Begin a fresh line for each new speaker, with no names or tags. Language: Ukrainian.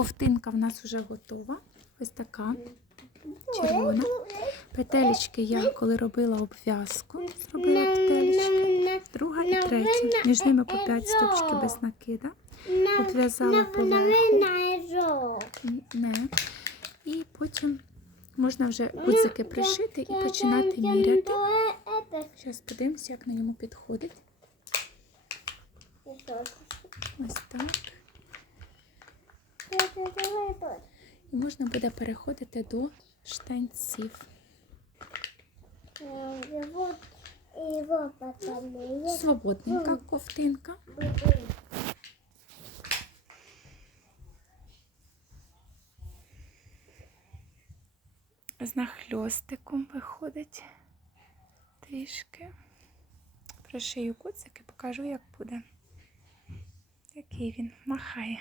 ковтинка в нас вже готова. Ось така червона. Петелечки я, коли робила обв'язку, зробила петелечки. Друга і третя. Між ними по 5 стопчиків без накида. Обв'язала поверху. Не. І потім можна вже гудзики пришити і починати міряти. Зараз подивимося, як на ньому підходить. Ось так. І можна буде переходити до штанців. Свободненька ковтинка. З нахльостиком виходить трішки. Прошию куцики, покажу, як буде. Який він махає.